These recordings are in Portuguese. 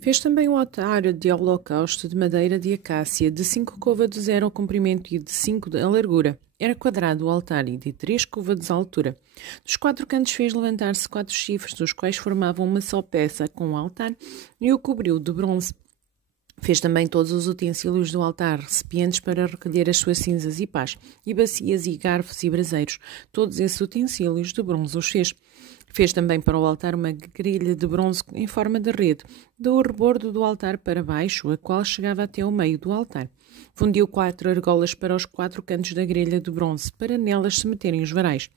Fez também o altar de holocausto de madeira de acácia, de 5 côvados era o comprimento e de 5 a largura. Era quadrado o altar e de 3 côvados a altura. Dos 4 cantos fez levantar-se 4 chifres, os quais formavam uma só peça com o altar, e o cobriu de bronze. Fez também todos os utensílios do altar, recipientes para recolher as suas cinzas e pás, e bacias e garfos e braseiros. Todos esses utensílios de bronze os fez. Fez também para o altar uma grelha de bronze em forma de rede, do rebordo do altar para baixo, a qual chegava até ao meio do altar. Fundiu 4 argolas para os 4 cantos da grelha de bronze, para nelas se meterem os varais.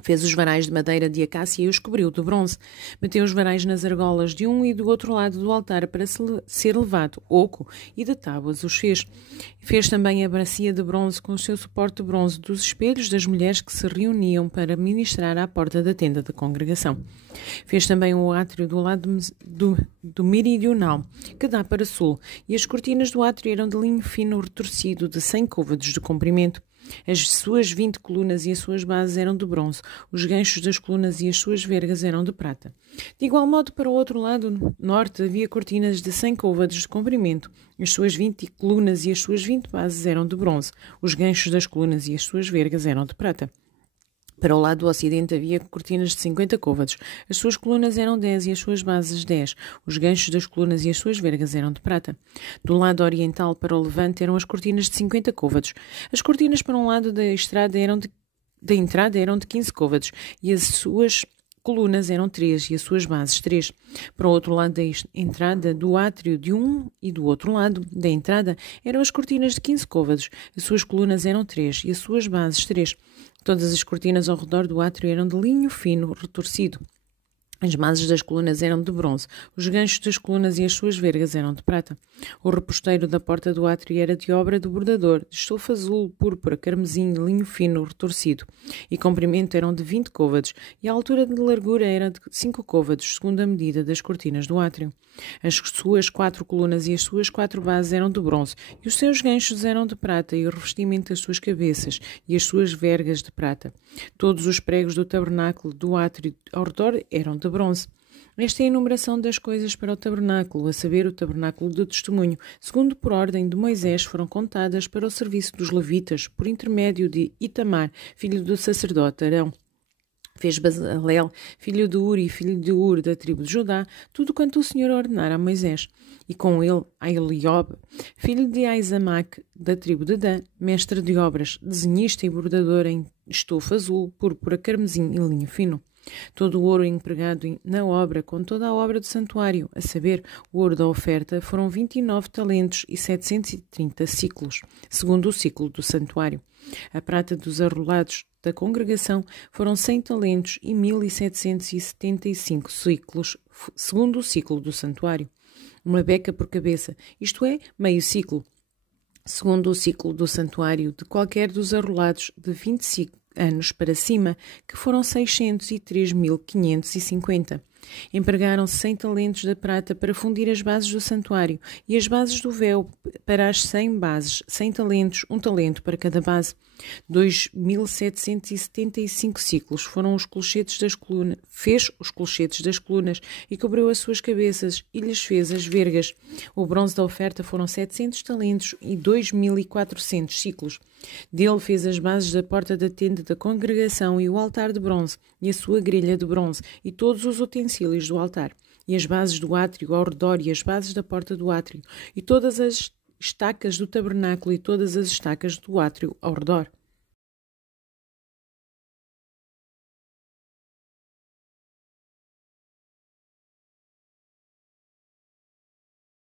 Fez os varais de madeira de acácia e os cobriu de bronze. Meteu os varais nas argolas de um e do outro lado do altar para ser levado, oco, e de tábuas os fez. Fez também a bacia de bronze com o seu suporte de bronze dos espelhos das mulheres que se reuniam para ministrar à porta da tenda da congregação. Fez também o átrio do lado do meridional, que dá para sul, e as cortinas do átrio eram de linho fino retorcido de 100 côvados de comprimento. As suas 20 colunas e as suas bases eram de bronze, os ganchos das colunas e as suas vergas eram de prata. De igual modo, para o outro lado norte havia cortinas de 100 côvados de comprimento. As suas 20 colunas e as suas 20 bases eram de bronze, os ganchos das colunas e as suas vergas eram de prata. Para o lado do ocidente havia cortinas de 50 côvados. As suas colunas eram 10 e as suas bases 10. Os ganchos das colunas e as suas vergas eram de prata. Do lado oriental para o levante eram as cortinas de 50 côvados. As cortinas para um lado da entrada eram de 15 côvados e as suas colunas eram 3 e as suas bases 3. Para o outro lado da entrada do átrio de um e do outro lado da entrada eram as cortinas de 15 côvados. As suas colunas eram 3 e as suas bases 3. Todas as cortinas ao redor do átrio eram de linho fino retorcido. As bases das colunas eram de bronze, os ganchos das colunas e as suas vergas eram de prata. O reposteiro da porta do átrio era de obra do bordador, de estofa azul, púrpura, carmesim, linho fino, retorcido. E comprimento eram de 20 côvados, e a altura de largura era de 5 côvados, segundo a medida das cortinas do átrio. As suas 4 colunas e as suas 4 bases eram de bronze, e os seus ganchos eram de prata, e o revestimento das suas cabeças, e as suas vergas de prata. Todos os pregos do tabernáculo do átrio ao redor eram de bronze. Esta é a enumeração das coisas para o tabernáculo, a saber, o tabernáculo do testemunho, segundo por ordem de Moisés, foram contadas para o serviço dos levitas, por intermédio de Itamar, filho do sacerdote Arão. Fez Bezalel, filho de Uri, filho de Ur, da tribo de Judá, tudo quanto o Senhor ordenara a Moisés. E com ele, Ailiob, filho de Aizamac, da tribo de Dan, mestre de obras, desenhista e bordador em estofa azul, púrpura, carmesim e linho fino. Todo o ouro empregado na obra, com toda a obra do santuário, a saber, o ouro da oferta, foram 29 talentos e 730 ciclos, segundo o ciclo do santuário. A prata dos arrolados da congregação foram 100 talentos e 1775 ciclos, segundo o ciclo do santuário. Uma beca por cabeça, isto é, meio ciclo, segundo o ciclo do santuário, de qualquer dos arrolados de 25 anos para cima, que foram 603.550. Empregaram-se 100 talentos de prata para fundir as bases do santuário e as bases do véu para as 100 bases, 100 talentos, um talento para cada base. 2.775 ciclos foram os colchetes das colunas, fez os colchetes das colunas e cobriu as suas cabeças e lhes fez as vergas. O bronze da oferta foram 700 talentos e 2.400 ciclos. Dele fez as bases da porta da tenda da congregação e o altar de bronze e a sua grelha de bronze e todos os utensílios do altar e as bases do átrio ao redor e as bases da porta do átrio e todas as estacas do tabernáculo e todas as estacas do átrio ao redor.